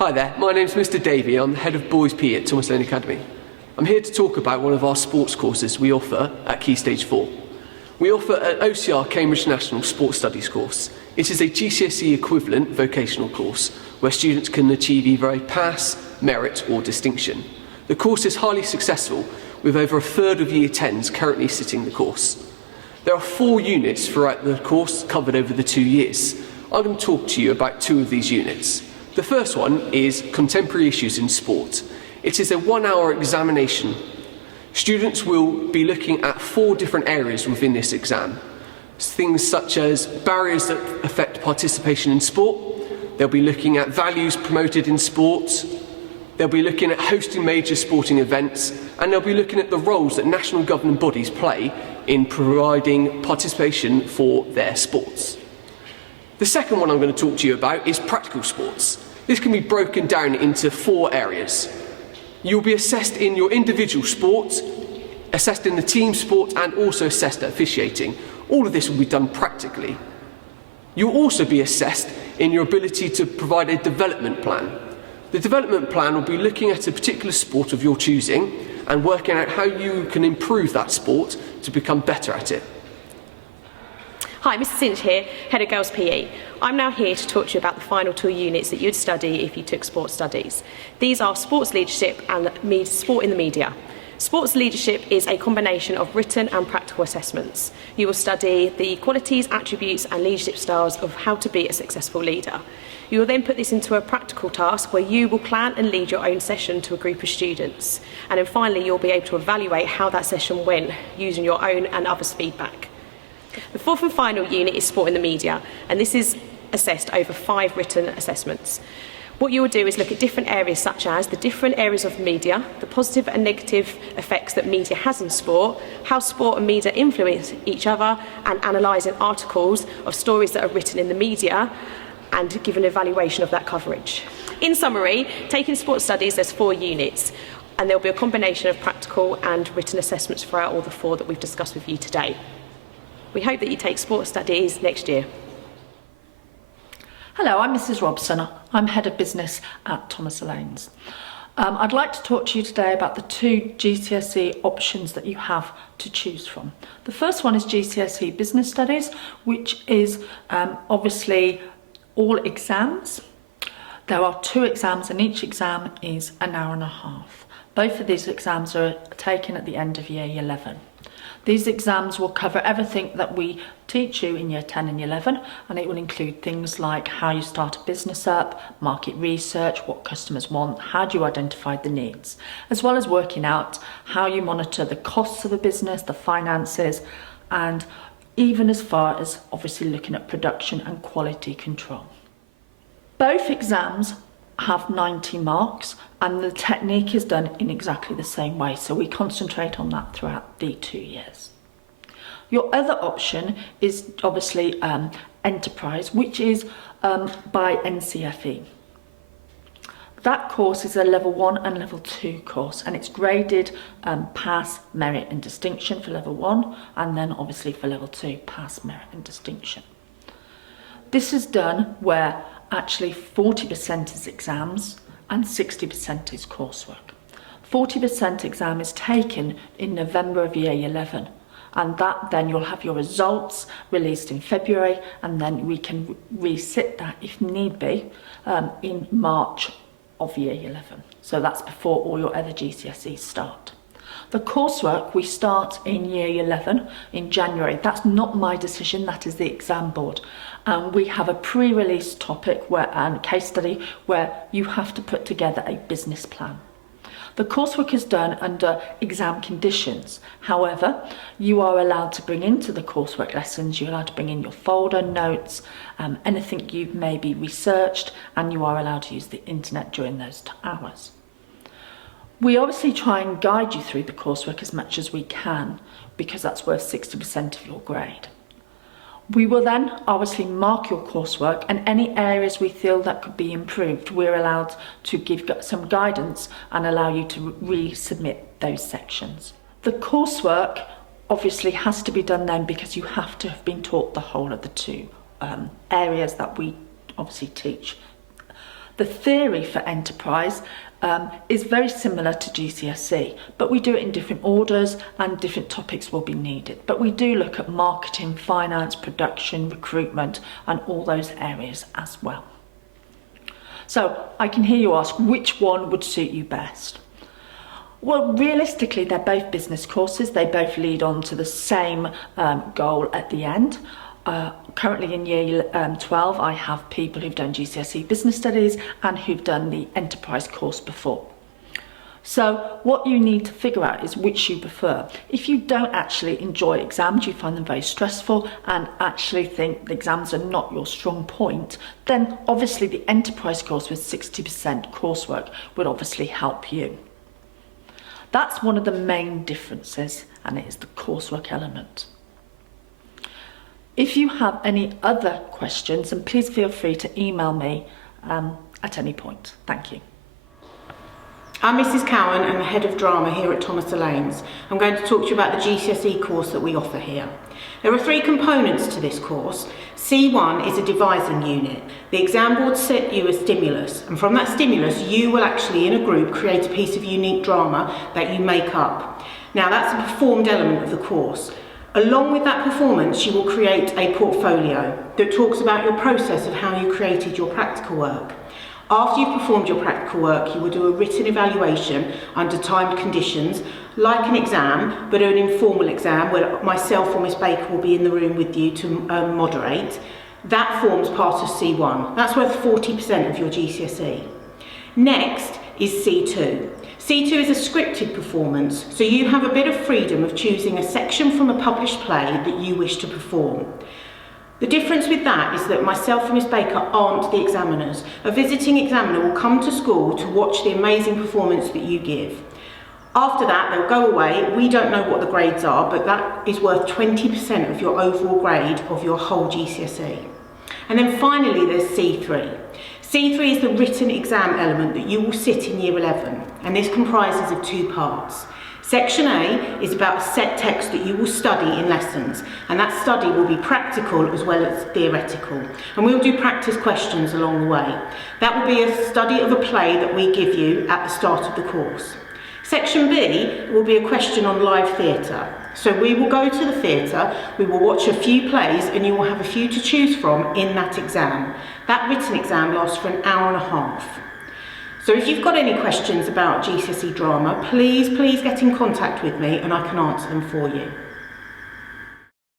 Hi there, my name's Mr Davey. I'm the head of Boys PE at Thomas Lane Academy. I'm here to talk about one of our sports courses we offer at Key Stage 4. We offer an OCR Cambridge National Sports Studies course. It is a GCSE equivalent vocational course where students can achieve either a pass, merit or distinction. The course is highly successful with over a third of Year 10s currently sitting the course. There are 4 units throughout the course covered over the 2 years. I'm going to talk to you about 2 of these units. The first one is Contemporary Issues in Sport. It is a 1-hour examination. Students will be looking at 4 different areas within this exam. Things such as barriers that affect participation in sport. They'll be looking at values promoted in sport. They'll be looking at hosting major sporting events. And they'll be looking at the roles that national governing bodies play in providing participation for their sports. The second one I'm going to talk to you about is practical sports. This can be broken down into 4 areas. You'll be assessed in your individual sports, assessed in the team sport and also assessed at officiating. All of this will be done practically. You'll also be assessed in your ability to provide a development plan. The development plan will be looking at a particular sport of your choosing and working out how you can improve that sport to become better at it. Hi, Mrs Cinch here, Head of Girls PE. I'm now here to talk to you about the final 2 units that you'd study if you took sports studies. These are sports leadership and sport in the media. Sports leadership is a combination of written and practical assessments. You will study the qualities, attributes and leadership styles of how to be a successful leader. You will then put this into a practical task where you will plan and lead your own session to a group of students. And then finally, you'll be able to evaluate how that session went using your own and others' feedback. The 4th and final unit is sport in the media, and this is assessed over 5 written assessments. What you will do is look at different areas such as the different areas of media, the positive and negative effects that media has in sport, how sport and media influence each other, and analysing articles of stories that are written in the media and give an evaluation of that coverage. In summary, taking sports studies, there's 4 units, and there'll be a combination of practical and written assessments throughout all the 4 that we've discussed with you today. We hope that you take sports studies next year. Hello, I'm Mrs Robson. I'm Head of Business at Thomas Lane's. I'd like to talk to you today about the 2 GCSE options that you have to choose from. The first one is GCSE Business Studies, which is obviously all exams. There are 2 exams and each exam is an hour and a half. Both of these exams are taken at the end of Year 11. These exams will cover everything that we teach you in Year 10 and Year 11, and it will include things like how you start a business up, market research, what customers want, how do you identify the needs, as well as working out how you monitor the costs of a business, the finances, and even as far as obviously looking at production and quality control. Both exams have 90 marks and the technique is done in exactly the same way, so we concentrate on that throughout the 2 years. Your other option is obviously Enterprise, which is by NCFE. That course is a level 1 and level 2 course, and it's graded pass, merit and distinction for level 1, and then obviously for level 2 pass, merit and distinction. This is done where actually 40% is exams and 60% is coursework. 40% exam is taken in November of Year 11, and that then you'll have your results released in February, and then we can resit that if need be in March of Year 11. So that's before all your other GCSEs start. The coursework we start in Year 11 in January. That's not my decision, that is the exam board. And we have a pre-release topic and case study where you have to put together a business plan. The coursework is done under exam conditions. However, you are allowed to bring into the coursework lessons, you're allowed to bring in your folder, notes, anything you've maybe researched, and you are allowed to use the internet during those hours. We obviously try and guide you through the coursework as much as we can, because that's worth 60% of your grade. We will then obviously mark your coursework, and any areas we feel that could be improved, we're allowed to give some guidance and allow you to resubmit those sections. The coursework obviously has to be done then because you have to have been taught the whole of the 2 areas that we obviously teach. The theory for enterprise is very similar to GCSE, but we do it in different orders and different topics will be needed. But we do look at marketing, finance, production, recruitment, and all those areas as well. So I can hear you ask, which one would suit you best? Well, realistically, they're both business courses. They both lead on to the same goal at the end. Currently in year 12, I have people who've done GCSE Business Studies and who've done the Enterprise course before. So what you need to figure out is which you prefer. If you don't actually enjoy exams, you find them very stressful and actually think the exams are not your strong point, then obviously the Enterprise course with 60% coursework would obviously help you. That's one of the main differences, and it is the coursework element. If you have any other questions, then please feel free to email me at any point. Thank you. I'm Mrs. Cowan and the Head of Drama here at Thomas Alaines. I'm going to talk to you about the GCSE course that we offer here. There are 3 components to this course. C1 is a devising unit. The exam board set you a stimulus, and from that stimulus you will actually in a group create a piece of unique drama that you make up. Now that's a performed element of the course. Along with that performance, you will create a portfolio that talks about your process of how you created your practical work. After you've performed your practical work, you will do a written evaluation under timed conditions, like an exam, but an informal exam where myself or Miss Baker will be in the room with you to moderate. That forms part of C1. That's worth 40% of your GCSE. Next is C2. C2 is a scripted performance, so you have a bit of freedom of choosing a section from a published play that you wish to perform. The difference with that is that myself and Miss Baker aren't the examiners. A visiting examiner will come to school to watch the amazing performance that you give. After that, they'll go away. We don't know what the grades are, but that is worth 20% of your overall grade of your whole GCSE. And then finally, there's C3. C3 is the written exam element that you will sit in year 11, and this comprises of 2 parts. Section A is about a set text that you will study in lessons, and that study will be practical as well as theoretical. And we'll do practice questions along the way. That will be a study of a play that we give you at the start of the course. Section B will be a question on live theatre. So we will go to the theatre, we will watch a few plays, and you will have a few to choose from in that exam. That written exam lasts for an hour and a half. So if you've got any questions about GCSE drama, please get in contact with me and I can answer them for you.